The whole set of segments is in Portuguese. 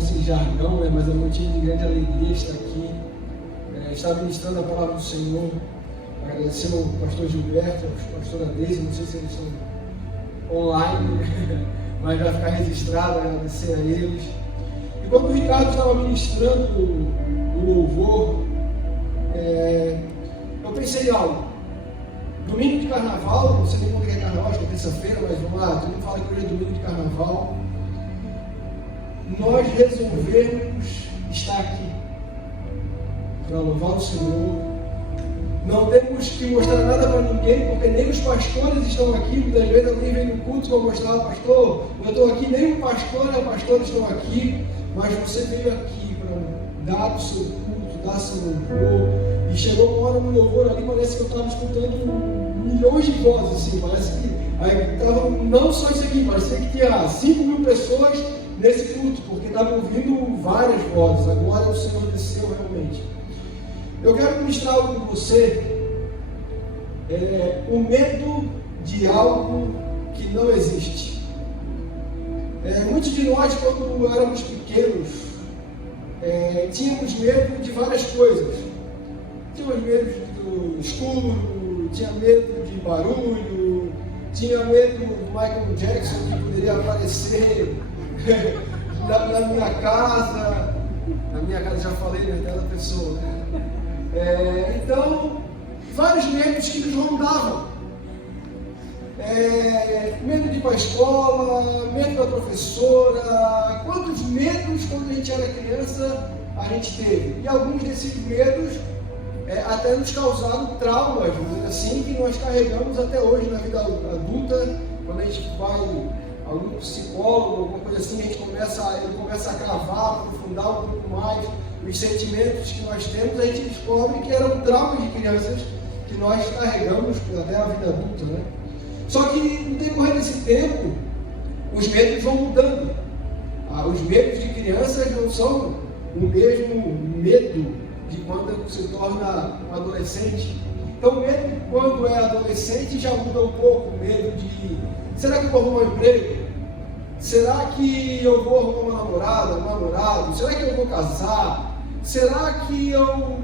parece jargão, né? Mas é um motivo de grande alegria estar aqui, estar ministrando a palavra do Senhor. Agradecer ao pastor Gilberto, à pastora Deise, não sei se eles estão online, mas vai ficar registrado, agradecer a eles. E quando o Ricardo estava ministrando o louvor, eu pensei em algo. Domingo de carnaval, não sei nem quando é carnaval, acho que é terça-feira, mas vamos lá, todo mundo fala que hoje é domingo de carnaval. Nós resolvemos estar aqui para louvar o Senhor. Não temos que mostrar nada para ninguém, porque nem os pastores estão aqui. Muitas vezes alguém vem no culto para mostrar ao pastor, eu estou aqui, nem o pastor e a pastora estão aqui, mas você veio aqui para dar o seu culto, dar seu louvor. E chegou uma hora no louvor ali, parece que eu estava escutando milhões de vozes, assim, parece que aí estava não só isso aqui, parecia que tinha 5.000 pessoas nesse culto, porque estavam ouvindo várias vozes. A glória do Senhor desceu realmente. Eu quero ministrar algo com você, o medo de algo que não existe. Muitos de nós, quando éramos pequenos, tínhamos medo de várias coisas. Tínhamos medo do escuro, tinha medo de barulho, tinha medo do Michael Jackson que poderia aparecer na minha casa. Na minha casa já falei, né? Cada pessoa, né? Então, vários medos que nos rondavam. Medo de ir para a escola, medo da professora. Quantos medos, quando a gente era criança, a gente teve? E alguns desses medos até nos causaram traumas, vamos dizer assim, que nós carregamos até hoje na vida adulta. Quando a gente vai a algum psicólogo, alguma coisa assim, ele começa a cravar, aprofundar um pouco mais os sentimentos que nós temos, a gente descobre que eram traumas de crianças que nós carregamos até a vida adulta, né? Só que no decorrer desse tempo, os medos vão mudando. Os medos de crianças não são o mesmo medo de quando se torna um adolescente. Então o medo quando é adolescente já muda um pouco. O medo de, será que eu vou arrumar um emprego? Será que eu vou arrumar uma namorada, um namorado? Será que eu vou casar? Será que eu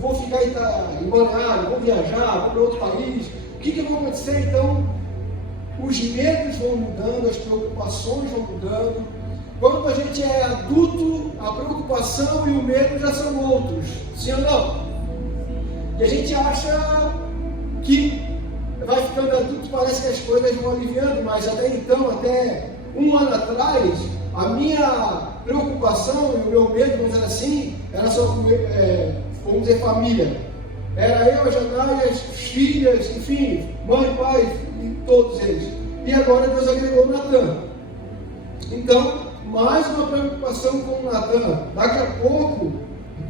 vou ficar em Balneário, vou viajar, vou para outro país? O que vai acontecer? Então, os medos vão mudando, as preocupações vão mudando. Quando a gente é adulto, a preocupação e o medo já são outros. Sim ou não? E a gente acha que vai ficando adulto, parece que as coisas vão aliviando, mas até então, até um ano atrás, a minha preocupação e o meu medo, vamos dizer assim, era só, vamos dizer, família. Era eu, a Janaia, as filhas, enfim, mãe, pai, e todos eles. E agora Deus agregou o Natan. Então, mais uma preocupação com o Natan. Daqui a pouco,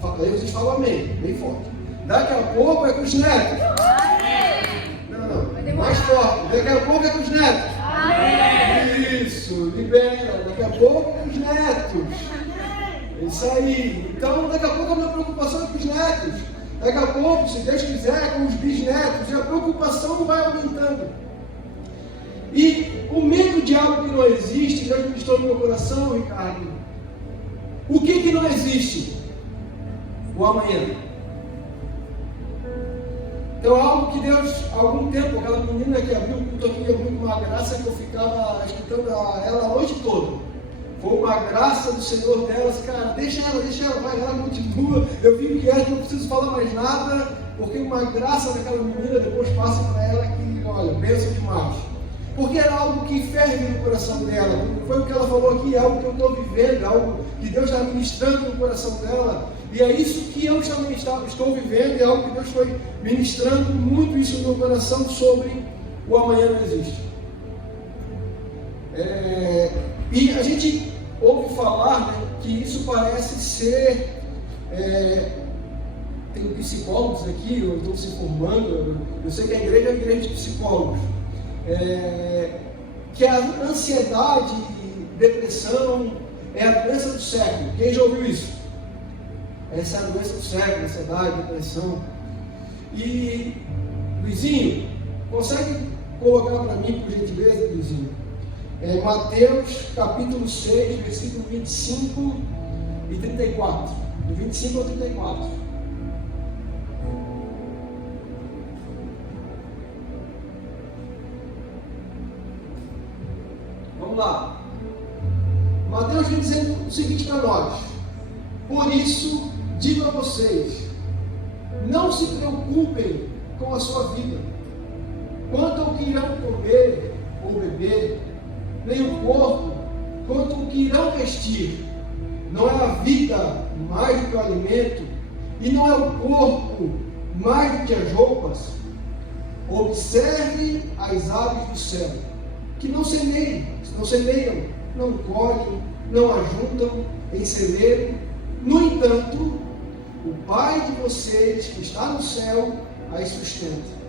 aí vocês falam amém, bem forte. Daqui a pouco é com os netos. Não, mais forte. Daqui a pouco é com os netos. Isso, libera. Daqui a pouco é com os netos. Isso aí. Então, daqui a pouco a minha preocupação é com os netos. Daqui a pouco, se Deus quiser, com os bisnetos. E a preocupação vai aumentando. E o medo de algo que não existe, Deus ministrou no meu coração, Ricardo. O que não existe? O amanhã. Então, algo que Deus, há algum tempo, aquela menina que abriu o culto aqui, abriu uma graça que eu ficava escutando ela a noite toda. Foi uma graça do Senhor delas, cara, deixa ela, vai, ela continua. Eu vi que não preciso falar mais nada, porque uma graça daquela menina depois passa para ela que, olha, benção demais. Porque era algo que ferve no coração dela. Foi o que ela falou aqui, é algo que eu estou vivendo, é algo que Deus está ministrando no coração dela. E é isso que eu também estou vivendo, é algo que Deus foi ministrando muito isso no meu coração sobre o amanhã não existe. E a gente ouve falar, né, que isso parece ser... tem psicólogos aqui, eu estou se formando, eu sei que a igreja é a igreja de psicólogos. Que a ansiedade, depressão é a doença do século. Quem já ouviu isso? Essa é a doença do século, ansiedade, depressão. E, Luizinho, consegue colocar para mim, por gentileza, Luizinho, Mateus capítulo 6, versículo 25 e 34. Do 25 ao 34. Vamos lá. Mateus vem dizendo o seguinte para nós: por isso, digo a vocês, não se preocupem com a sua vida, quanto ao que irão comer ou beber, nem o corpo, quanto ao que irão vestir. Não é a vida mais do que o alimento, e não é o corpo mais do que as roupas? Observe as aves do céu, que não semeiam, não colhem, não ajuntam em celeiro. No entanto, o Pai de vocês que está no céu as sustenta.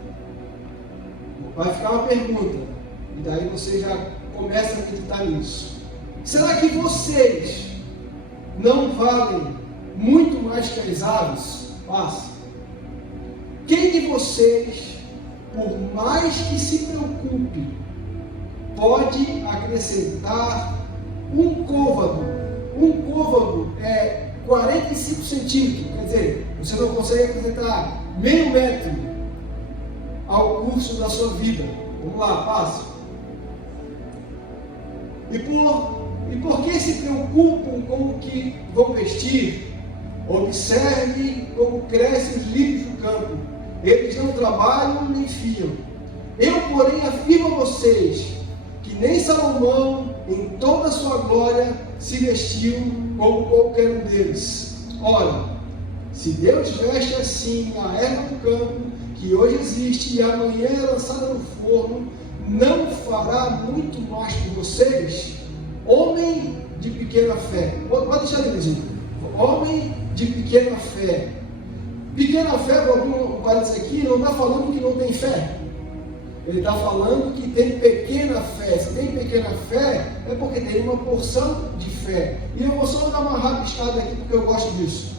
Vai ficar uma pergunta, e daí você já começa a acreditar nisso. Será que vocês não valem muito mais que as aves? Passa. Quem de vocês, por mais que se preocupe, pode acrescentar um côvado? Um côvado é 45 centímetros, quer dizer, você não consegue acrescentar meio metro ao curso da sua vida. Vamos lá, passa. E por que se preocupam com o que vão vestir? Observe como crescem os lírios do campo. Eles não trabalham nem fiam. Eu, porém, afirmo a vocês que nem Salomão, em toda a sua glória, se vestiu como qualquer um deles. Ora, se Deus veste assim a erva do campo, que hoje existe e amanhã é lançada no forno, não fará muito mais por vocês? Homem de pequena fé. Pode deixar ali, Luizinho. Homem de pequena fé. Pequena fé, para algum parece aqui, não está falando que não tem fé. Ele está falando que tem pequena fé. Se tem pequena fé, é porque tem uma porção de fé. E eu vou só dar uma rabiscada aqui, porque eu gosto disso.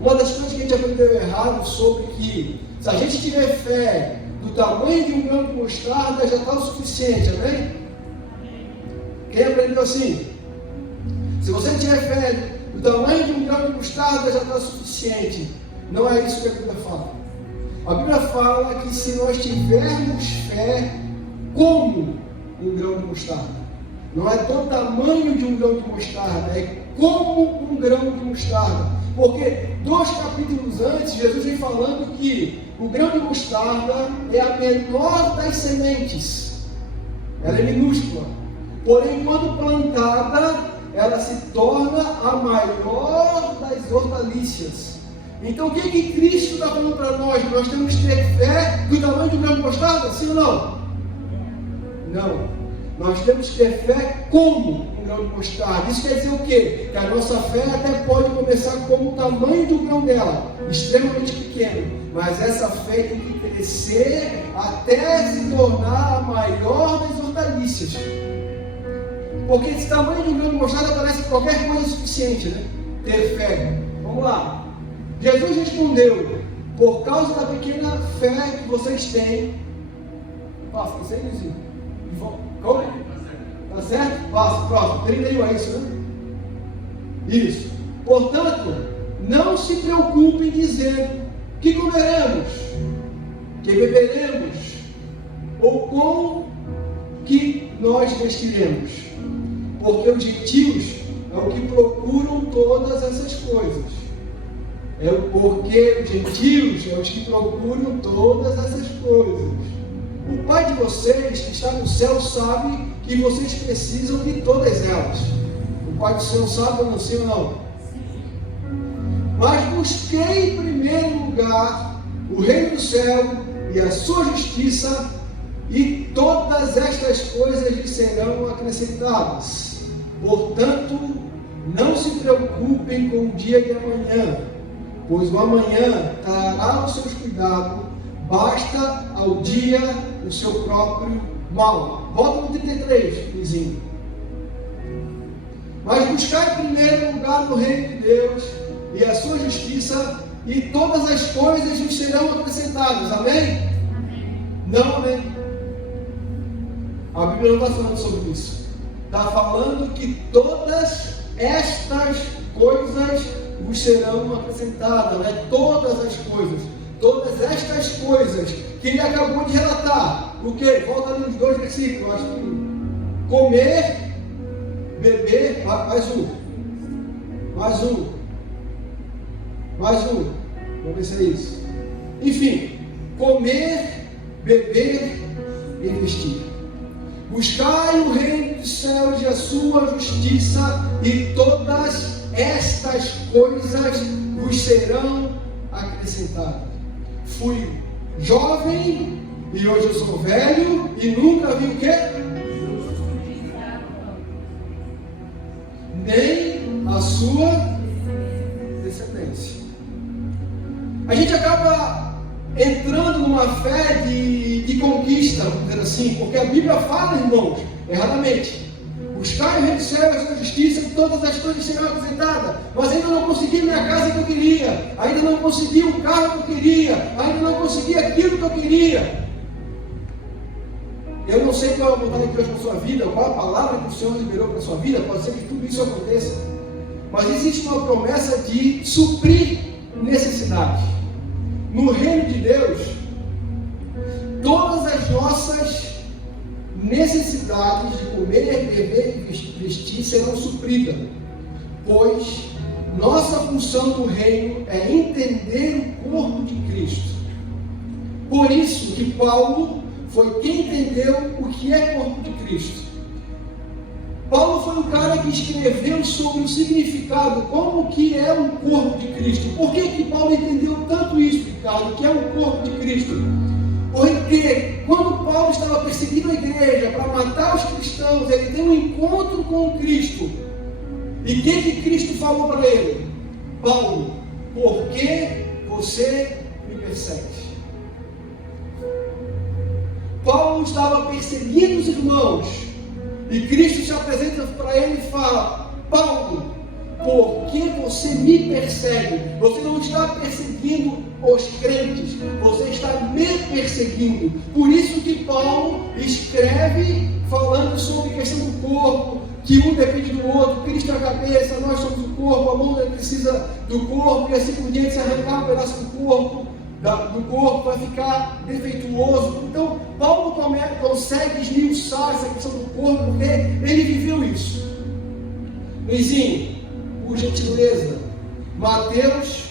Uma das coisas que a gente aprendeu errado sobre que, se a gente tiver fé do tamanho de um grão de mostarda, já está o suficiente, amém? Quem aprendeu assim? Se você tiver fé do tamanho de um grão de mostarda, já está o suficiente. Não é isso que a Bíblia fala. A Bíblia fala que se nós tivermos fé como um grão de mostarda, não é do tamanho de um grão de mostarda, é como um grão de mostarda. Porque 2 capítulos antes, Jesus vem falando que o grão de mostarda é a menor das sementes. Ela é minúscula. Porém, quando plantada, ela se torna a maior das hortaliças. Então, o que Cristo está falando para nós? Nós temos que ter fé do tamanho de um grão de mostarda? Sim ou não? Não. Nós temos que ter fé como um grão de mostarda. Isso quer dizer o quê? Que a nossa fé até pode começar como o tamanho do grão dela, extremamente pequeno. Mas essa fé tem que crescer até se tornar a maior das hortaliças. Porque esse tamanho de um grão de mostarda parece que qualquer coisa é suficiente, né? Ter fé. Vamos lá. Jesus respondeu: por causa da pequena fé que vocês têm. Passa, você aí, Luizinho. Como? Tá certo? Passa, próximo. 31 é isso, né? Isso. Portanto, não se preocupem dizendo que comeremos, que beberemos, ou com que nós vestiremos. Porque os gentios é o que procuram todas essas coisas. Porque os gentios é os que procuram todas essas coisas. O Pai de vocês que está no céu sabe que vocês precisam de todas elas. O Pai do céu sabe, não sei ou não? Mas busquei em primeiro lugar o reino do céu e a sua justiça, e todas estas coisas lhe serão acrescentadas. Portanto, não se preocupem com o dia de amanhã, pois o amanhã trará os seus cuidados. Basta ao dia o seu próprio mal. Volta no 33, Luizinho. Mas buscar em primeiro lugar o reino de Deus e a sua justiça, e todas as coisas lhes serão acrescentadas. Amém? Amém. Não amém. A Bíblia não está falando sobre isso. Está falando que todas estas coisas vos serão acrescentadas, né? Todas as coisas. Todas estas coisas que ele acabou de relatar. O que? Volta ali nos 2 versículos. Acho que comer, beber, mais um. Vamos ver se é isso. Enfim, comer, beber e vestir. Buscai o reino dos céus e a sua justiça, e todas estas coisas vos serão acrescentadas. Fui jovem e hoje eu sou velho e nunca vi o quê? Nem a sua descendência. A gente acaba entrando numa fé de conquista, vamos dizer assim, porque a Bíblia fala, irmãos, erradamente: buscar o reino do céu e a sua justiça, e todas as coisas serão acrescentadas. Mas ainda não consegui minha casa que eu queria, ainda não consegui o carro que eu queria, ainda não consegui aquilo que eu queria. Eu não sei qual é a vontade de Deus para a sua vida, qual a palavra que o Senhor liberou para a sua vida, pode ser que tudo isso aconteça. Mas existe uma promessa de suprir necessidades. No reino de Deus, todas as nossas necessidades de comer, beber e vestir serão supridas, pois nossa função no reino é entender o corpo de Cristo. Por isso que Paulo foi quem entendeu o que é corpo de Cristo. Paulo foi o cara que escreveu sobre o significado, como que é o corpo de Cristo. Por que Paulo entendeu tanto isso, Ricardo, que é o corpo de Cristo? Porque quando Paulo estava perseguindo a igreja para matar os cristãos, ele tem um encontro com o Cristo. E o que Cristo falou para ele? Paulo, por que você me persegue? Paulo estava perseguindo os irmãos, e Cristo se apresenta para ele e fala: Paulo, por que você me persegue? Você não está perseguindo os crentes, você está me perseguindo. Por isso que Paulo escreve falando sobre a questão do corpo, que um depende do outro, Cristo é a cabeça, nós somos o corpo, a mão precisa do corpo, e assim por diante. Se arrancar um pedaço do corpo vai ficar defeituoso. Então Paulo consegue esmiuçar essa questão do corpo, porque ele viveu isso. Luizinho, por gentileza, Mateus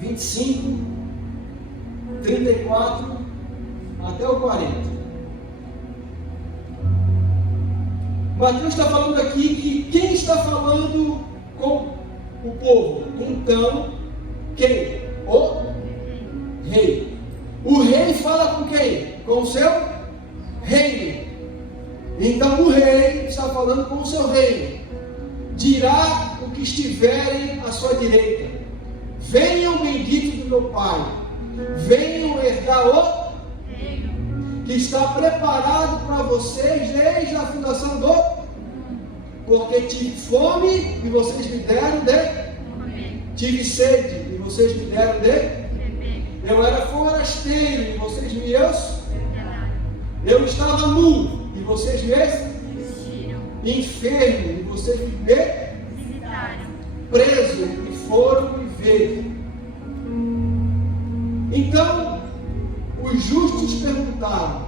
25, 34 até o 40. Mateus está falando aqui que quem está falando com o povo? Então, quem? O rei. O rei fala com quem? Com o seu reino. Então o rei está falando com o seu reino. Dirá o que estiverem à sua direita: venham benditos do meu Pai, venham herdar o reino que está preparado para vocês desde a fundação do mundo. Porque tive fome e vocês me deram de tive sede e vocês me deram de eu era forasteiro e vocês me eu estava nu e vocês me vestiram, enfermo e vocês me visitaram, preso e foram me ver. Então os justos perguntaram: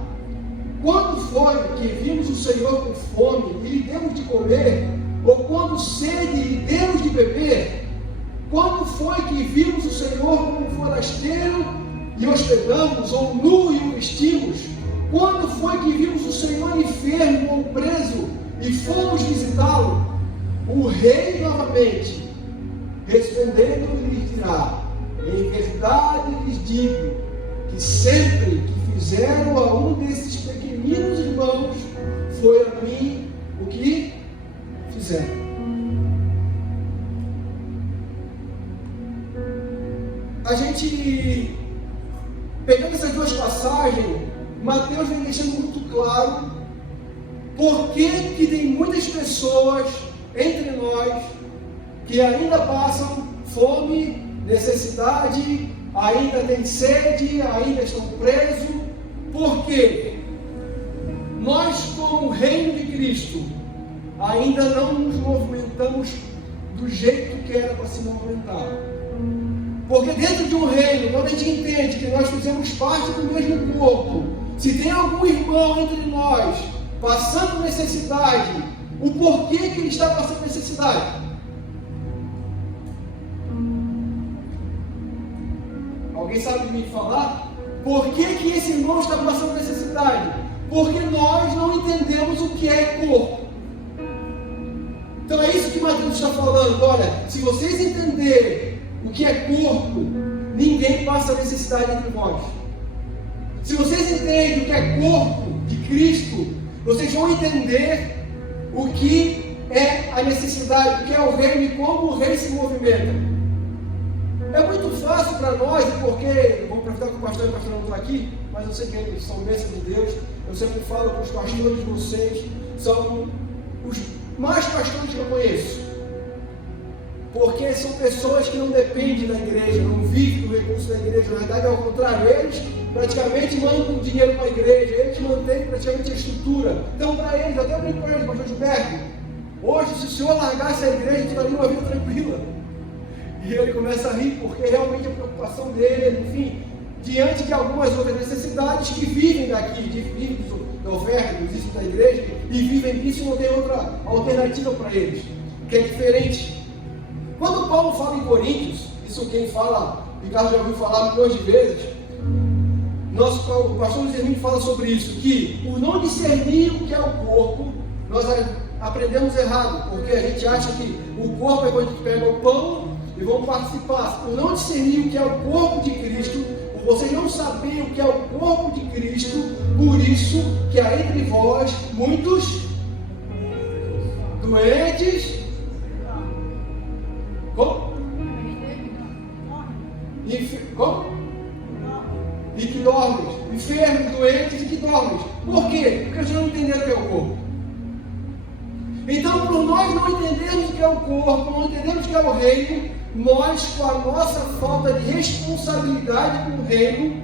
quando foi que vimos o Senhor com fome e lhe demos de comer? Ou quando sede e lhe demos de beber? Quando foi que vimos o Senhor como forasteiro e hospedamos, ou nu e o vestimos? Quando foi que vimos o Senhor enfermo ou preso e fomos visitá-lo? O rei novamente, respondendo, lhes dirá: em verdade lhes digo, que sempre que fizeram a um desses pequeninos irmãos, foi a mim o que fizeram. A gente, pegando essas duas passagens, Mateus vem deixando muito claro por que tem muitas pessoas entre nós que ainda passam fome, necessidade, ainda têm sede, ainda estão presos. Por quê? nós, como reino de Cristo, ainda não nos movimentamos do jeito que era para se movimentar. Porque dentro de um reino, quando a gente entende que nós fizemos parte do mesmo corpo, se tem algum irmão entre nós passando necessidade, o porquê que ele está passando necessidade? Alguém sabe me falar? Por que esse irmão está passando necessidade? Porque nós não entendemos o que é corpo. Então é isso que Mateus está falando. Olha, se vocês entenderem o que é corpo, ninguém passa necessidade entre vós. Se vocês entendem o que é corpo de Cristo, vocês vão entender o que é a necessidade, o que é o reino e como o reino se movimenta. É muito fácil para nós, porque, vou aproveitar que o pastor e o pastor não estão aqui, mas eu sei que eles são bênçãos de Deus. Eu sempre falo que os pastores de vocês são os mais pastores que eu conheço. Porque são pessoas que não dependem da igreja, não vivem do recurso da igreja. Na verdade, ao contrário, eles praticamente mandam dinheiro para a igreja, eles mantêm praticamente a estrutura. Então, para eles, até eu brinco com eles, pastor Gilberto, hoje, se o senhor largasse a igreja, tu daria uma vida tranquila. E ele começa a rir, porque realmente a preocupação dele, enfim, diante de algumas outras necessidades que vivem daqui, vivem da oferta, dos dízimos da igreja, e vivem disso e não tem outra alternativa para eles, que é diferente. Quando Paulo fala em Coríntios, isso quem fala, Ricardo já ouviu falar milhões de vezes, o pastor Luiz Hermínio fala sobre isso, que por não discernir o que é o corpo, nós aprendemos errado, porque a gente acha que o corpo é quando a gente pega o pão e vamos participar. Por não discernir o que é o corpo de Cristo, por vocês não saberem o que é o corpo de Cristo, por isso que há entre vós muitos doentes. Como? Como? E que dormem. Enfermos, doentes e que dormem. Por quê? Porque eles não entenderam o que é o corpo. Então, por nós não entendermos o que é o corpo, não entendermos o que é o reino, nós, com a nossa falta de responsabilidade com o reino,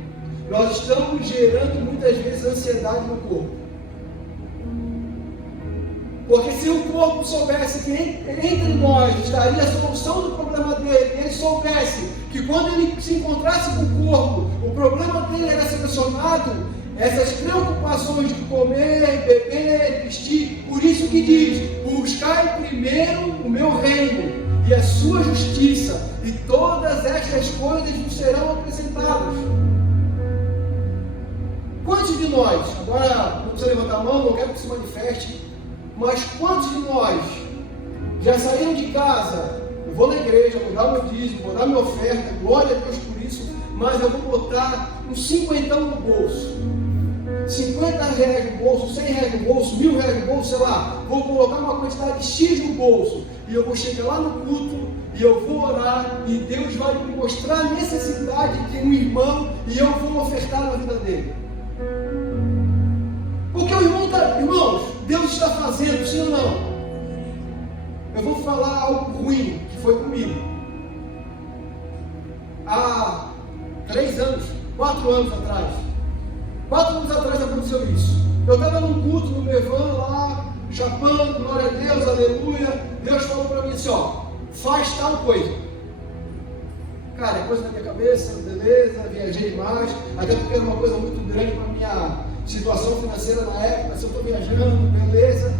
nós estamos gerando muitas vezes ansiedade no corpo. Porque se o corpo soubesse que entre nós estaria a solução do problema dele, e ele soubesse que quando ele se encontrasse com o corpo, o problema dele era solucionado, essas preocupações de comer, beber, vestir, por isso que diz, buscai primeiro o meu reino e a sua justiça, e todas estas coisas vos serão acrescentadas. Quantos de nós, agora não precisa levantar a mão, não quero que se manifeste, mas quantos de nós já saíram de casa, eu vou na igreja, vou dar meu dízimo, vou dar minha oferta, glória a Deus por isso, mas eu vou botar uns 50 no bolso, 50 reais no bolso, 100 reais no bolso, 1000 reais no bolso, sei lá, vou colocar uma quantidade X no bolso, e eu vou chegar lá no culto, e eu vou orar, e Deus vai me mostrar a necessidade de um irmão, e eu vou ofertar na vida dele. Porque o irmão está, irmãos, Deus está fazendo, sim ou não? Eu vou falar algo ruim que foi comigo. Há 3 anos, 4 anos atrás. 4 anos atrás aconteceu isso. Eu estava num culto no Mevan lá, chapando, glória a Deus, aleluia. Deus falou para mim assim, ó, faz tal coisa. Cara, é coisa da minha cabeça, beleza, viajei mais, até porque era uma coisa muito grande para minha situação financeira na época, se eu estou viajando, beleza.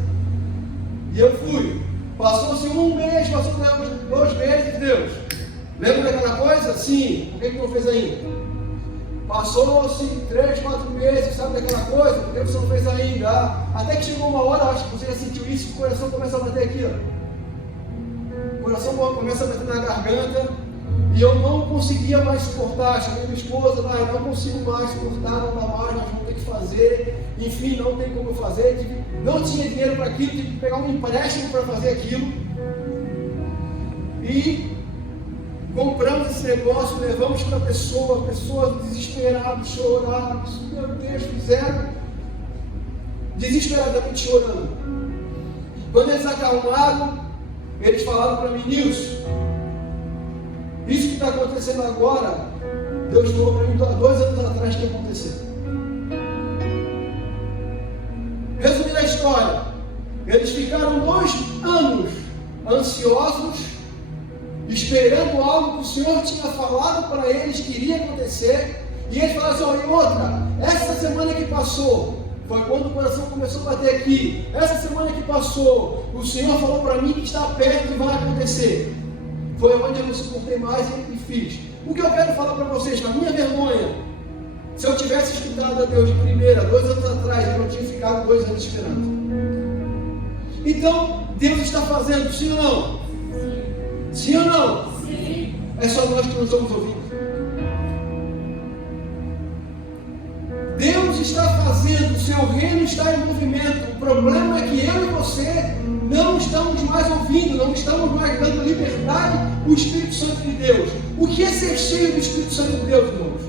E eu fui. Passou-se 1 mês, passou 2 meses, Deus. Lembra daquela coisa? Sim. Por que não fez ainda? Passou-se 3, 4 meses, sabe daquela coisa? Por que você não fez ainda? Até que chegou uma hora, acho que você já sentiu isso, o coração começa a bater aqui, ó. O coração começa a bater na garganta. E eu não conseguia mais suportar, chamei minha esposa, mas não consigo mais suportar, não dá mais, nós vamos ter que fazer, enfim, não tem como eu fazer, não tinha dinheiro para aquilo, tive que pegar um empréstimo para fazer aquilo, e compramos esse negócio, levamos para a pessoa desesperada, chorando, meu Deus, fizeram, desesperadamente chorando. Quando eles acalmaram, eles falaram para mim, Nilson, isso que está acontecendo agora, Deus falou para mim há 2 anos atrás que ia acontecer. história. Eles ficaram 2 anos ansiosos, esperando algo que o Senhor tinha falado para eles que iria acontecer. E eles falaram assim: e outra, essa semana que passou, foi quando o coração começou a bater aqui. Essa semana que passou, o Senhor falou para mim que está perto e vai acontecer. Foi onde eu não suportei mais e fiz. O que eu quero falar para vocês, na minha vergonha, se eu tivesse escutado a Deus de primeira, 2 anos atrás, eu não tinha ficado 2 anos esperando. Então, Deus está fazendo, sim ou não? Sim ou não? Sim. É só nós que não estamos ouvindo. Deus está fazendo, o seu reino está em movimento. O problema é que eu e você não estamos mais ouvindo, não estamos mais dando liberdade ao Espírito Santo de Deus. O que é ser cheio do Espírito Santo de Deus, irmãos?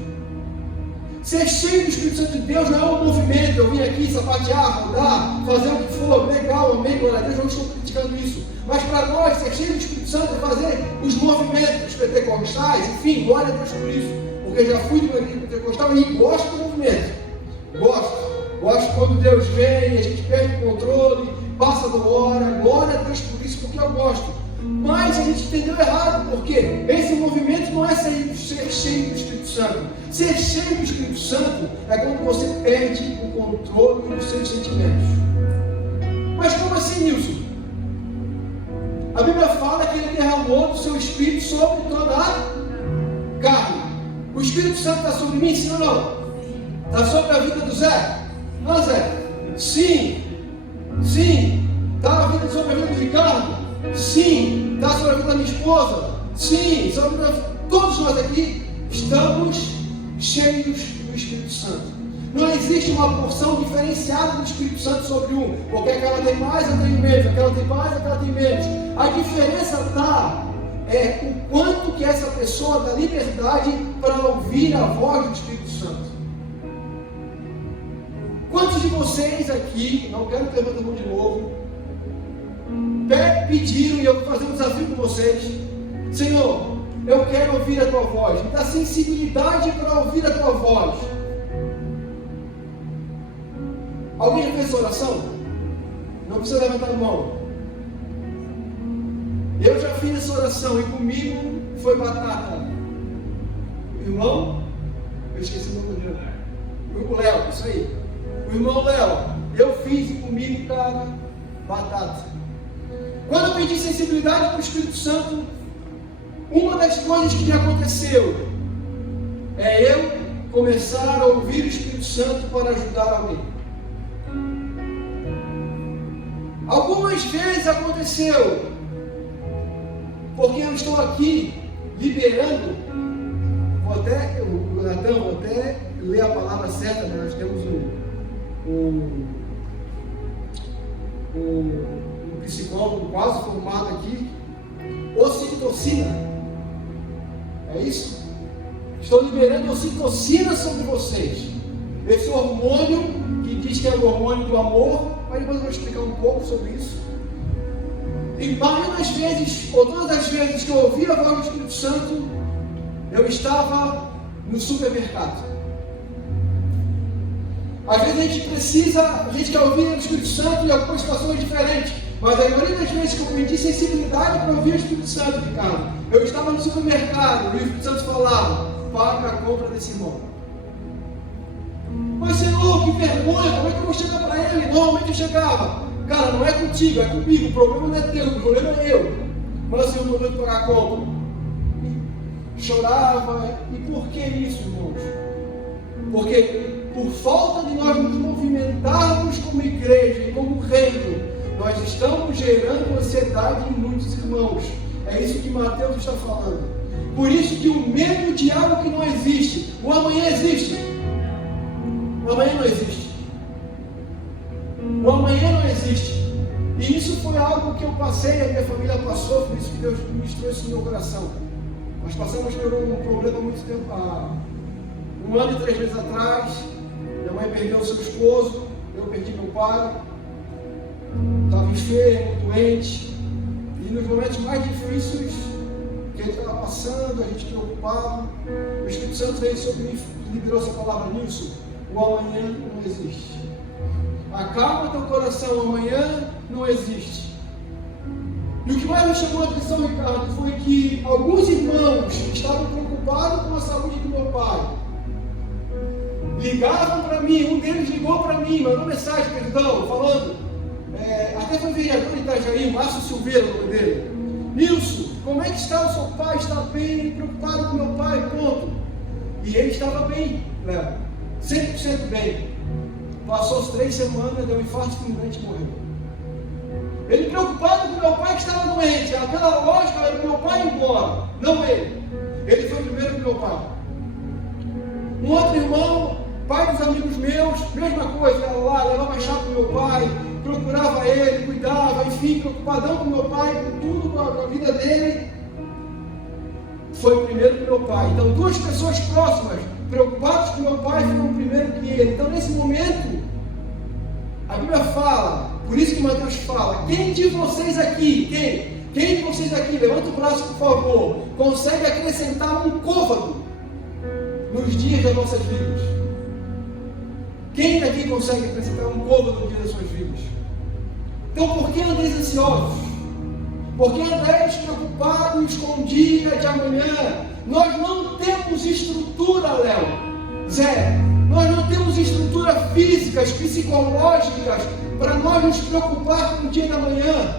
Ser cheio do Espírito Santo de Deus não é um movimento. Eu vim aqui sapatear, rodar, fazer o que for, legal, amém, glória a Deus, não estou criticando isso. Mas para nós, ser cheio do Espírito Santo é fazer os movimentos pentecostais, enfim, glória a Deus por isso. Porque já fui de uma igreja pentecostal e gosto do movimento. Gosto quando Deus vem, a gente perde o controle, passa da hora, glória a Deus por isso, porque eu gosto. Mas a gente entendeu errado, porque esse movimento não é ser cheio do Espírito Santo. Ser cheio do Espírito Santo é quando você perde o controle dos seus sentimentos. Mas como assim, Nilson? A Bíblia fala que Ele derramou do seu Espírito sobre toda a carne. O Espírito Santo está sobre mim, sim ou não? Está sobre a vida do Zé? Não, Zé? Sim. Está sobre a vida do Ricardo? Sim. Está sobre a vida da minha esposa? Sim. Sobre a vida de todos nós aqui estamos cheios do Espírito Santo. Não existe uma porção diferenciada do Espírito Santo sobre um, porque aquela tem mais, eu tenho menos, aquela tem mais, aquela tem menos. A diferença está o quanto que essa pessoa dá liberdade para ouvir a voz do Espírito Santo. Quantos de vocês aqui, não quero que levante a mão de novo, pediram, e eu vou fazer um desafio com vocês: Senhor, eu quero ouvir a tua voz, me dá sensibilidade para ouvir a tua voz. Alguém já fez essa oração? Não precisa levantar a mão. Eu já fiz essa oração e comigo foi batata. Irmão, eu esqueci o nome dele. O Léo, isso aí. O irmão Léo, eu fiz e comigo, cara, batata. Quando eu pedi sensibilidade para o Espírito Santo, uma das coisas que me aconteceu é eu começar a ouvir o Espírito Santo para ajudar alguém. Algumas vezes aconteceu, porque eu estou aqui liberando, vou até ler a palavra certa, né? Nós temos um psicólogo quase formado aqui, ocitocina, é isso? Estou liberando ocitocina sobre vocês, esse hormônio que diz que é o hormônio do amor, mas depois eu vou explicar um pouco sobre isso. E várias das vezes, ou todas as vezes que eu ouvi a voz do Espírito Santo, eu estava no supermercado. Às vezes a gente quer ouvir o Espírito Santo em algumas situações diferentes, mas a maioria das vezes que eu pedi sensibilidade para ouvir o Espírito Santo, Ricardo, eu estava no supermercado e o Espírito Santo falava: paga a compra desse irmão. Mas Senhor, que vergonha, como é que eu vou chegar para ele? Normalmente eu chegava: cara, não é contigo, é comigo, o problema não é teu, o problema é eu. Mas o Senhor não vai pagar a compra. Chorava. E por que isso, irmãos? Porque por falta de nós nos movimentarmos como igreja e como reino, nós estamos gerando ansiedade em muitos irmãos. É isso que Mateus está falando. Por isso que o medo de algo que não existe, o amanhã existe. O amanhã não existe. O amanhã não existe. E isso foi algo que eu passei, a minha família passou, por isso que Deus ministrou isso no meu coração. Nós passamos por um problema há muito tempo, há 1 ano e 3 meses atrás. Minha mãe perdeu seu esposo, eu perdi meu pai, estava enfermo, doente, e nos momentos mais difíceis que ele estava passando, a gente preocupado, o Espírito Santo veio sobre mim e liberou essa palavra: Nilson, o amanhã não existe. acalma teu coração, amanhã não existe. E o que mais me chamou a atenção, Ricardo, foi que alguns irmãos estavam preocupados com a saúde do meu pai. Ligavam para mim, um deles ligou para mim, mandou mensagem, falando, até foi vereador em Itajaí, Márcio Silveira, o nome dele. Nilson, como é que está o seu pai? Está bem? Preocupado com meu pai? Ponto. E ele estava bem, Léo, 100% bem. Passou as 3 semanas, deu um infarto fulminante e morreu. Ele preocupado com meu pai que estava doente. Pela lógica, era meu pai ir embora, não ele. Ele foi primeiro com meu pai. Um outro irmão, pai dos amigos meus, mesma coisa, ia lá, levava chá para o meu pai, procurava ele, cuidava, enfim, preocupadão com meu pai, com tudo, com a vida dele. Foi primeiro com meu pai. Então, 2 pessoas próximas, preocupadas com meu pai, foram primeiro que ele. Então, nesse momento, a Bíblia fala, por isso que Mateus fala, quem de vocês aqui, quem de vocês aqui, levanta o braço por favor, consegue acrescentar um côvado nos dias das nossas vidas? Quem daqui consegue acrescentar um côvado nos dias das suas vidas? Então, por que andeis ansiosos? Por que andeis preocupados com o dia de amanhã? Nós não temos estrutura, Léo, Zé, nós não temos estrutura físicas, psicológicas, para nós nos preocupar com o dia da manhã.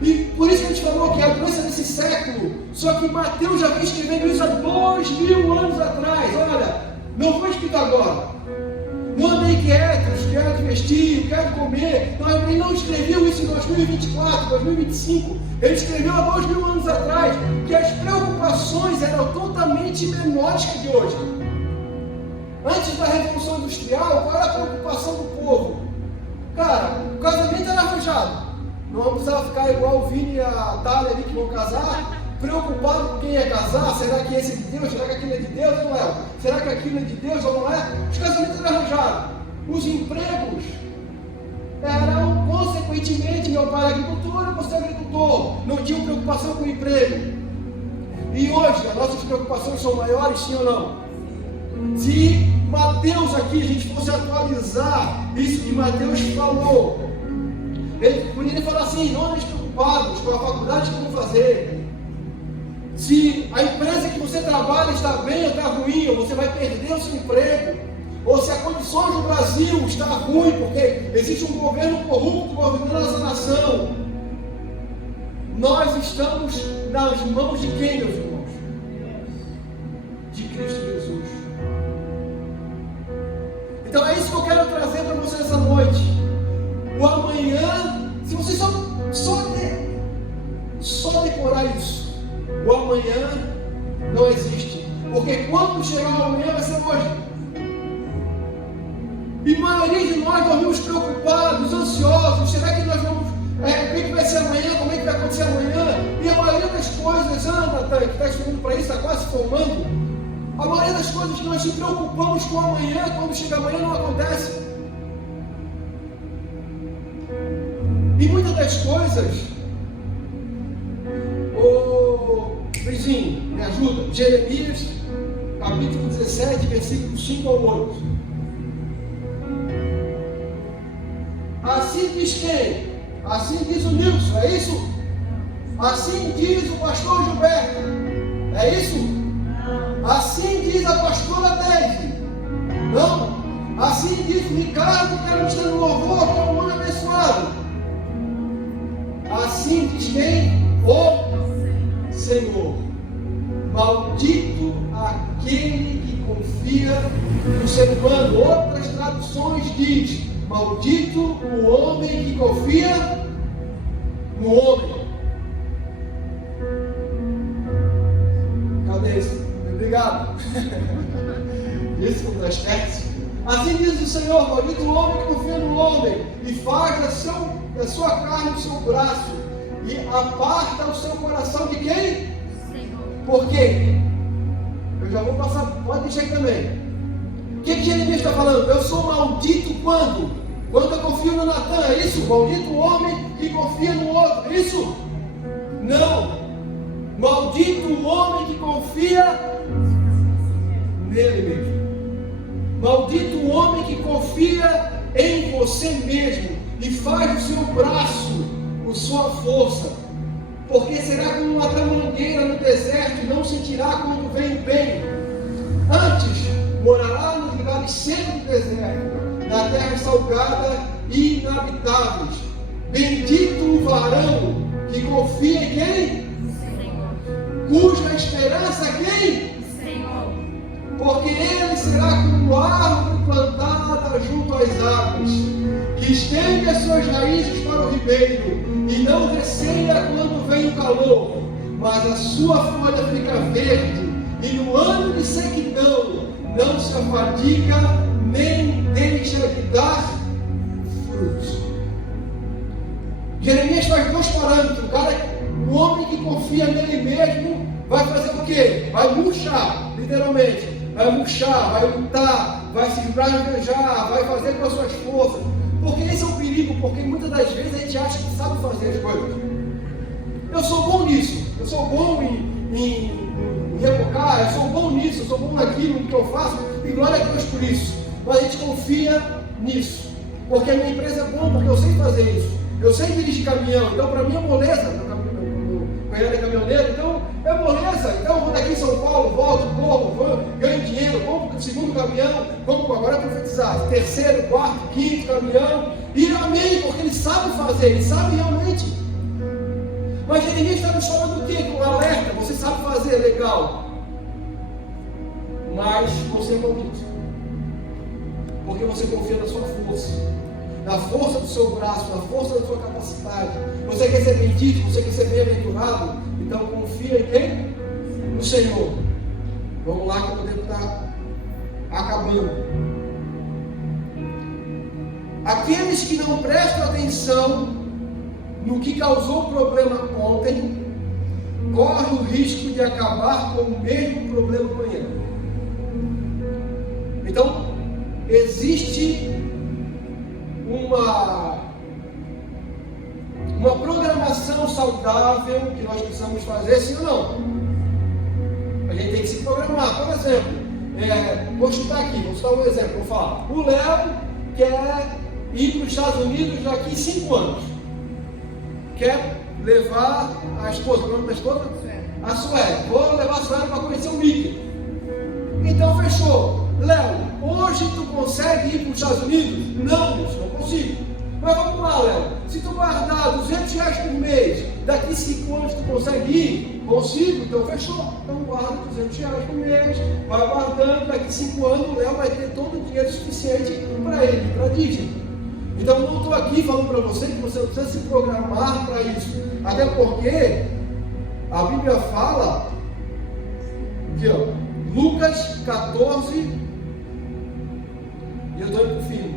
E por isso que a gente falou que é a doença desse século. Só que Mateus já vem escrevendo isso há 2000 anos atrás. Olha, não foi escrito agora. Não andei quietos, quero vestir, quero comer. Ele não escreveu isso em 2024, 2025. Ele escreveu há 2000 anos atrás que as preocupações eram totalmente menores que a de hoje. Antes da Revolução Industrial, qual era a preocupação do povo? Cara, o casamento era arranjado. Não precisava ficar igual o Vini e a Thalia ali que vão casar, preocupado com quem ia casar. Será que esse é de Deus? Será que aquilo é de Deus ou não é? Será que aquilo é de Deus ou não é? Os casamentos eram arranjados. Os empregos eram, consequentemente, meu pai era agricultor, eu sou agricultor. Não tinha preocupação com o emprego. E hoje, as nossas preocupações são maiores, sim ou não? Se Mateus aqui, a gente fosse atualizar isso que Mateus falou, ele poderia falar assim: não andeis preocupados com a faculdade que vão fazer. Se a empresa que você trabalha está bem ou está ruim, ou você vai perder o seu emprego, ou se as condições do Brasil está ruim, porque existe um governo corrupto governando essa nação. Nós estamos nas mãos de quem, meus irmãos? De Cristo Jesus. Então é isso que eu quero trazer para vocês essa noite. O amanhã, se vocês só decorar isso, o amanhã não existe. Porque quando chegar o amanhã vai ser hoje. E a maioria de nós dormimos preocupados, ansiosos. Será que nós vamos... o que vai ser amanhã? Como é que vai acontecer amanhã? E a maioria das coisas, Natan, que está estudando para isso, está quase se formando. A maioria das coisas que nós se preocupamos com amanhã, quando chega amanhã não acontece. E muitas das coisas, Luizinho, me ajuda, Jeremias, capítulo 17, versículo 5 ao 8. Assim diz quem? Assim diz o Nilson, é isso? Assim diz o pastor Gilberto, é isso? Assim diz a pastora Deide, não? Assim diz o Ricardo, que está no louvor, que é um homem abençoado. Assim diz quem? O Senhor. Maldito aquele que confia no ser humano. Outras traduções diz: maldito o homem que confia no homem. Cadê isso? Obrigado. Isso com transferência. Assim diz o Senhor: maldito o homem que confia no homem e faz da sua carne o seu braço e aparta o seu coração de quem? Senhor. Por quê? Eu já vou passar, pode deixar aí também. O que Jeremias está falando? Eu sou maldito quando? Quando eu confio no Natan, é isso? Maldito o homem que confia no outro, é isso? Não. Maldito o homem que confia nele mesmo. Maldito o homem que confia em você mesmo e faz do seu braço a sua força, porque será como uma tamangueira no deserto e não sentirá quando vem o bem. Antes morará nos lugares secos do deserto, na terra salgada e inabitáveis. Bendito o varão que confia em quem? Senhor. Cuja esperança quem? Senhor. Porque ele será como árvore plantada junto às águas, que estende as suas raízes para o ribeiro e não receia quando vem o calor, mas a sua folha fica verde, e no ano de sequidão não se afadiga nem deixa de dar frutos. Jeremias faz dois parâmetros. O homem que confia nele mesmo vai fazer o quê? Vai murchar, literalmente. Vai murchar, vai lutar, vai se esbravejar, vai fazer com as suas forças. Porque esse é o perigo, porque muitas das vezes a gente acha que sabe fazer as coisas. Eu sou bom nisso, eu sou bom em rebocar, eu sou bom nisso, eu sou bom naquilo, no que eu faço, e glória a Deus por isso. Mas a gente confia nisso, porque a minha empresa é bom, porque eu sei fazer isso. Eu sei dirigir caminhão, então para mim é moleza. Meu cunhado é caminhoneiro, então é moleza. Então eu vou daqui em São Paulo, volto, corro, ganho dinheiro, compro o segundo caminhão, compro agora é profetizar, terceiro, quarto, quinto caminhão, e amém, porque ele sabe fazer, ele sabe realmente. Mas Jeremias está nos falando do quê? Com um alerta, você sabe fazer, legal, mas você é maldito, porque você confia na sua força, na força do seu braço, na força da sua capacidade. Você quer ser bendito, você quer ser bem-aventurado, então confia em quem? No Senhor. Vamos lá que o tempo está acabando. Aqueles que não prestam atenção no que causou o problema ontem, corre o risco de acabar com o mesmo problema amanhã. Então, existe uma programação saudável que nós precisamos fazer, sim ou não? A gente tem que se programar. Por exemplo, vou chutar aqui, vou citar um exemplo, vou falar. O Léo quer ir para os Estados Unidos daqui a 5 anos. Quer levar a esposa, o nome da esposa? A Sueli. Vou levar a Sueli para conhecer o Mickey. Então fechou. Léo, hoje tu consegue ir para os Estados Unidos? Não, Deus, não consigo. Mas vamos lá, Léo. Se tu guardar R$200 por mês, daqui a 5 anos tu consegue ir? Consigo? Então fechou. Então guarda R$200 por mês, vai guardando, daqui a 5 anos o Léo vai ter todo o dinheiro suficiente para ele, para a Disney. Então não estou aqui falando para você que você precisa se programar para isso. Até porque a Bíblia fala aqui, ó, Lucas 14, e eu estou indo para o fim.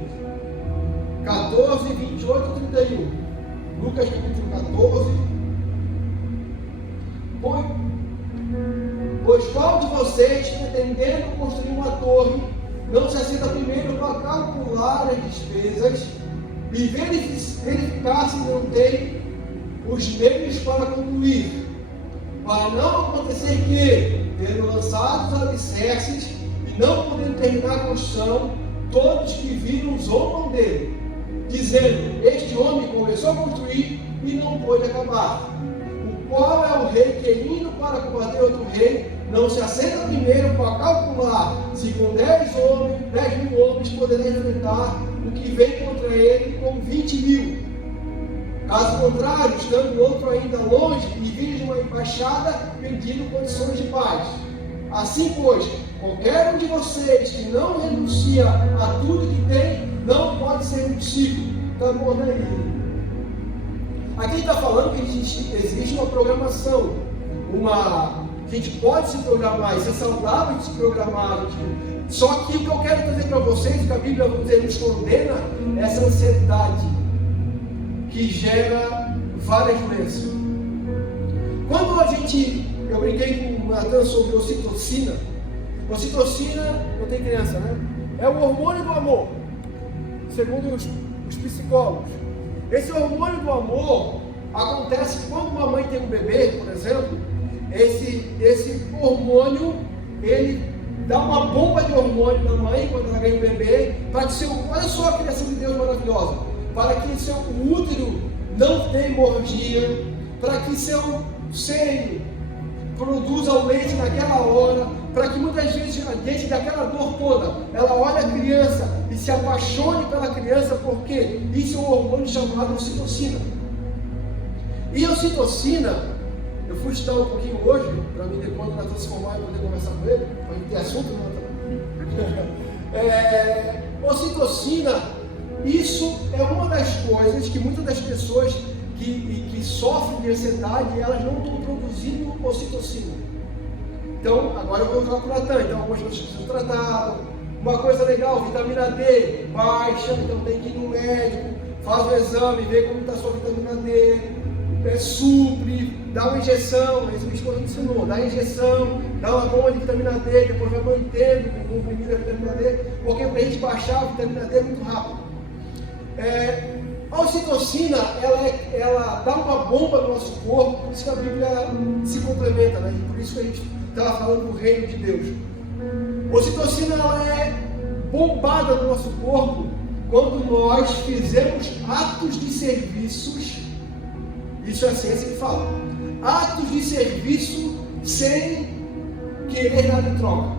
14, 28 e 31. Lucas capítulo 14. Pois qual de vocês, pretendendo construir uma torre, não se assenta primeiro para calcular as despesas e verificar se não tem os meios para concluir, para não acontecer que, tendo lançado os alicerces e não podendo terminar a construção, todos que viram zombam dele, dizendo: este homem começou a construir e não pôde acabar. O qual é o rei que, indo para combater outro rei, não se assenta primeiro para calcular se com 10 mil homens poderá enfrentar o que vem contra ele com 20 mil. Caso contrário, estando o outro ainda longe e vindo de uma embaixada pedindo condições de paz. Assim, pois, qualquer um de vocês que não renuncia a tudo que tem, não pode ser um discípulo. Está bom, né? Aqui está falando que existe uma programação, a gente pode se programar, isso é saudável de se programar. Só que o que eu quero trazer para vocês, que a Bíblia, vamos dizer, nos condena, é essa ansiedade que gera várias doenças. Quando eu brinquei com o Natan sobre ocitocina. Ocitocina, não tem criança, né? É o hormônio do amor, segundo os psicólogos. Esse hormônio do amor acontece quando uma mãe tem um bebê, por exemplo. Esse hormônio, ele dá uma bomba de hormônio na mãe quando ela ganha um bebê, para que olha só a criação de Deus maravilhosa, para que seu útero não tenha hemorragia, para que seu seio produza o leite naquela hora, para que muitas vezes, diante daquela dor toda, ela olhe a criança e se apaixone pela criança, porque isso é um hormônio chamado ocitocina. E a ocitocina, eu fui estudar um pouquinho hoje, para mim depois na transformar e poder conversar com ele, para a gente ter assunto, ocitocina, isso é uma das coisas que muitas das pessoas que sofrem de ansiedade, elas não estão produzindo ocitocina. Então, agora eu vou falar com o Natan. Então, algumas coisas precisam tratar. Uma coisa legal, vitamina D baixa, então tem que ir no médico, faz o exame, vê como está a sua vitamina D, supre, dá uma injeção, isso a minha esposa me ensinou, dá injeção, dá uma bomba de vitamina D, depois vai mantendo com o comprimido da vitamina D, porque para a gente baixar a vitamina D é muito rápido. A ocitocina, ela dá uma bomba no nosso corpo, por isso que a Bíblia se complementa, né? E por isso que a gente estava falando do reino de Deus. A ocitocina, ela é bombada no nosso corpo quando nós fizemos atos de serviços, isso é a ciência que fala, atos de serviço sem querer nada em troca.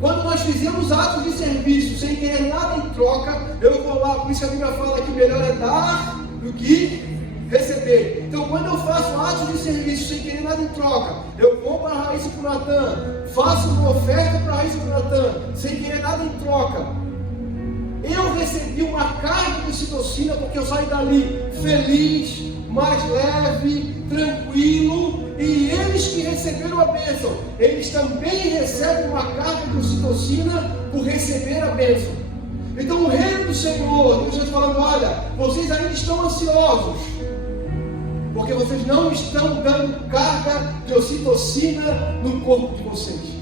Quando nós fizemos atos de serviço sem querer nada em troca, eu vou lá, por isso que a Bíblia fala que melhor é dar do que receber. Então, quando eu faço atos de serviço sem querer nada em troca, eu vou para a Raíssa e para o Natan, faço uma oferta para a Raíssa e para o Natan, sem querer nada em troca, eu recebi uma carga de ocitocina, porque eu saio dali feliz, mais leve, tranquilo, e eles que receberam a bênção, eles também recebem uma carga de ocitocina por receber a bênção. Então o reino do Senhor, Deus está falando, olha, vocês ainda estão ansiosos, porque vocês não estão dando carga de ocitocina no corpo de vocês.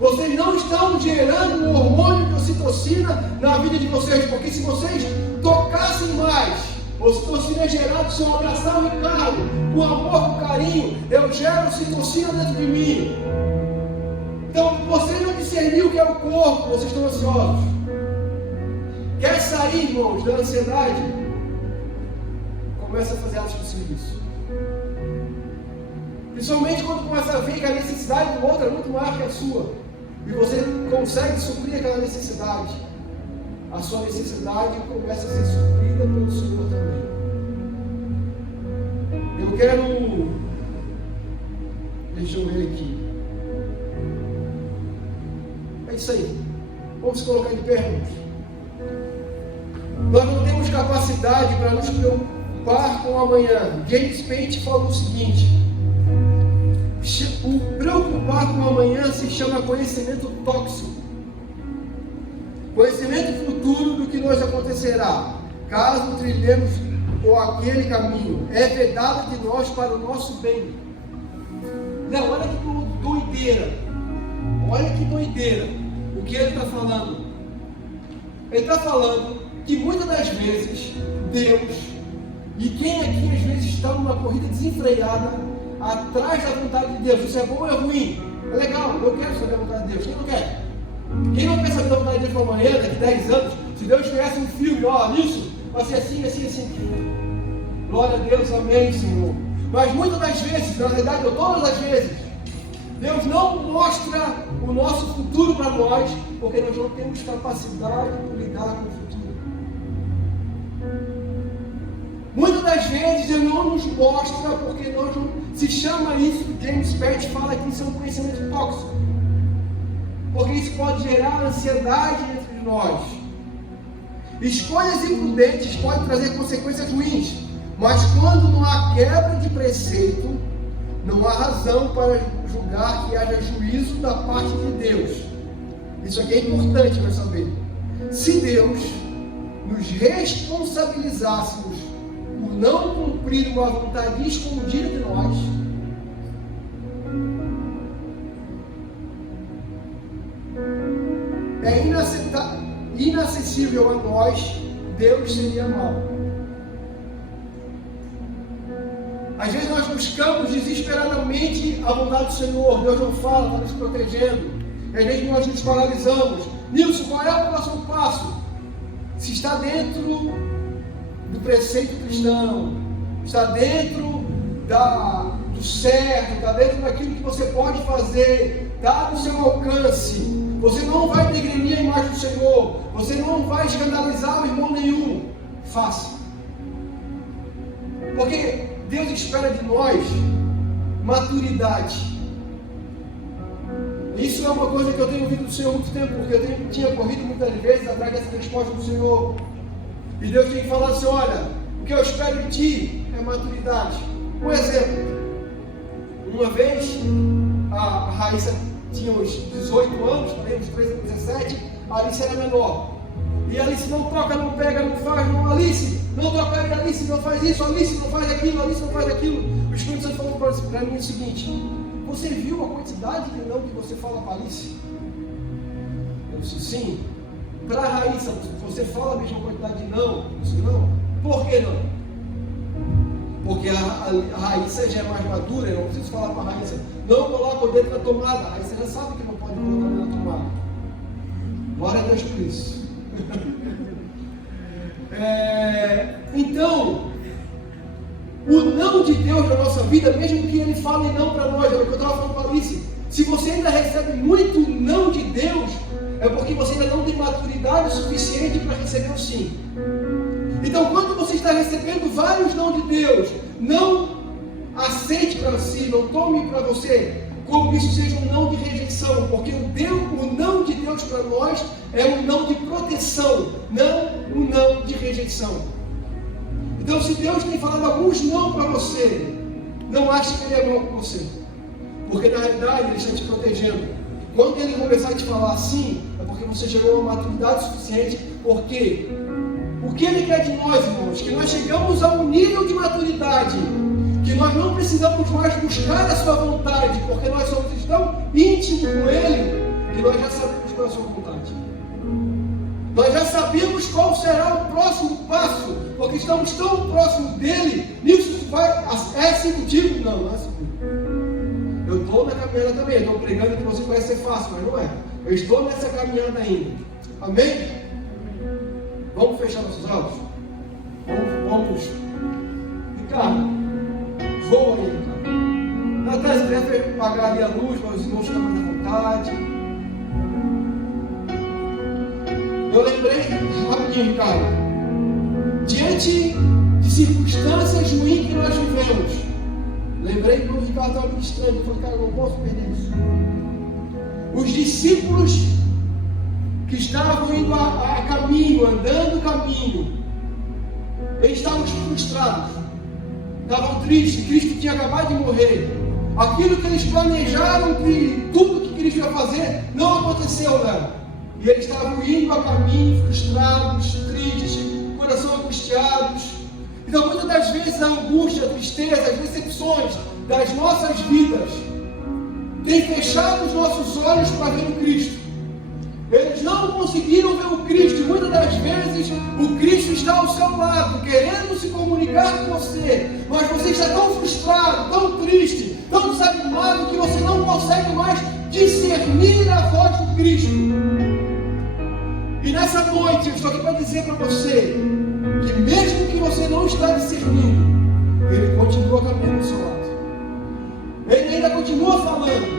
Vocês não estão gerando um hormônio de ocitocina na vida de vocês, porque se vocês tocassem mais, ocitocina é gerado se eu abraçar o Ricardo com amor, com carinho, eu gero ocitocina dentro de mim. Então, vocês não discerniram o que é o corpo, vocês estão ansiosos. Quer sair, irmãos, da ansiedade? Começa a fazer atos de serviço. Principalmente quando começa a ver que a necessidade do outro é muito maior que a sua. E você consegue suprir aquela necessidade. A sua necessidade começa a ser suprida pelo Senhor também. Eu quero... Deixa eu ver aqui. É isso aí. Vamos se colocar de pé, irmãos. Nós não temos capacidade para nos preocupar com o amanhã. James Pate falou o seguinte: o preocupar com o amanhã se chama conhecimento tóxico. Conhecimento futuro do que nos acontecerá, caso trilhemos ou aquele caminho, é vedado de nós para o nosso bem. Não, olha que doideira. Olha que doideira o que ele está falando. Ele está falando que muitas das vezes Deus, e quem aqui às vezes está numa corrida desenfreada atrás da vontade de Deus, isso é bom ou é ruim? É legal, eu quero saber a vontade de Deus. Quem não quer? Quem não quer saber a vontade de Deus para amanhã, daqui 10 anos, se Deus tivesse um filme, ó, nisso, vai ser assim, assim, assim. Glória a Deus, amém, Senhor. Mas muitas das vezes, na verdade, todas as vezes, Deus não mostra o nosso futuro para nós, porque nós não temos capacidade de lidar com o futuro. Muitas das vezes Ele não nos mostra, porque nós não... Se chama isso, James Pate fala que isso é um conhecimento tóxico. Porque isso pode gerar ansiedade entre nós. Escolhas imprudentes podem trazer consequências ruins, mas quando não há quebra de preceito, não há razão para julgar que haja juízo da parte de Deus. Isso aqui é importante para saber. Se Deus nos responsabilizássemos por não cumprir uma vontade escondida de nós, é inacessível a nós, Deus seria mau. Às vezes nós buscamos desesperadamente a vontade do Senhor, Deus não fala, está nos protegendo. E às vezes nós nos paralisamos. Nilson, qual é o próximo passo? Se está dentro do preceito cristão, está dentro do certo, está dentro daquilo que você pode fazer, está no seu alcance, você não vai degrenir a imagem do Senhor, você não vai escandalizar o irmão nenhum, faça. Porque Deus espera de nós maturidade. Isso é uma coisa que eu tenho ouvido do Senhor há muito tempo, porque eu tinha corrido muitas vezes atrás dessa resposta do Senhor. E Deus tem falado assim, olha, o que eu espero de ti é maturidade. Um exemplo, uma vez a Raíssa tinha uns 18 anos, uns 13, 17, a Alice era menor. E a Alice não toca, não pega, não faz, não, Alice, não toca, Alice não faz isso, Alice não faz aquilo, Alice não faz aquilo. O Espírito Santo falou para mim o seguinte, você viu a quantidade de não que você fala para a Alice? Eu disse, sim. Para a Raíssa, você fala a mesma quantidade de não? Eu disse, não. Por que não? Porque a Raíssa já é mais madura, eu não preciso falar para a Raíssa, não coloca o dedo na tomada. A Raíssa já sabe que não pode colocar o dedo na tomada. Glória a Deus por isso. Então, o não de Deus na nossa vida, mesmo que Ele fale não para nós, é o que eu estava falando para a Alice, se você ainda recebe muito não de Deus, é porque você ainda não tem maturidade suficiente para receber o sim. Então, quando você está recebendo vários não de Deus, não aceite para si, não tome para você como isso seja um não de rejeição, porque o não de Deus para nós é um não de proteção, não um não de rejeição. Então, se Deus tem falado alguns não para você, não ache que Ele é mal com você, porque na realidade Ele está te protegendo. Quando Ele começar a te falar assim, é porque você chegou a uma maturidade suficiente. Porque o que Ele quer de nós, irmãos? Que nós chegamos a um nível de maturidade que nós não precisamos mais buscar a sua vontade, porque nós somos tão íntimos com Ele que nós já sabemos qual é a sua vontade. Nós já sabemos qual será o próximo passo, porque estamos tão próximos dele. Nisso é assim contigo? Não, não é assim contigo. Eu estou na caminhada também, eu estou pregando que você parece ser fácil, mas não é. Eu estou nessa caminhada ainda. Amém? Vamos fechar nossos olhos? Vamos. Ricardo, voa aí, Ricardo. Natália, se deve apagar ali a luz para os irmãos ficarem à vontade. Eu lembrei, rapidinho, Ricardo, diante de circunstâncias ruins que nós vivemos, lembrei que o Ricardo estava ministrando, eu falei, cara, eu não posso perder isso. Os discípulos que estavam indo a caminho, andando caminho, eles estavam frustrados, estavam tristes, Cristo tinha acabado de morrer. Aquilo que eles planejaram, que tudo que Cristo ia fazer, não aconteceu, né? E eles estavam indo a caminho, frustrados, tristes, coração angustiados. Então, muitas das vezes, a angústia, a tristeza, as decepções das nossas vidas têm fechado os nossos olhos para ver o Cristo. Eles não conseguiram ver o Cristo. E muitas das vezes, o Cristo está ao seu lado, querendo se comunicar com você. Mas você está tão frustrado, tão triste, tão desanimado, que você não consegue mais discernir a voz do Cristo. E nessa noite eu estou aqui para dizer para você que mesmo que você não está discernindo, Ele continua caminhando ao seu lado. Ele ainda continua falando.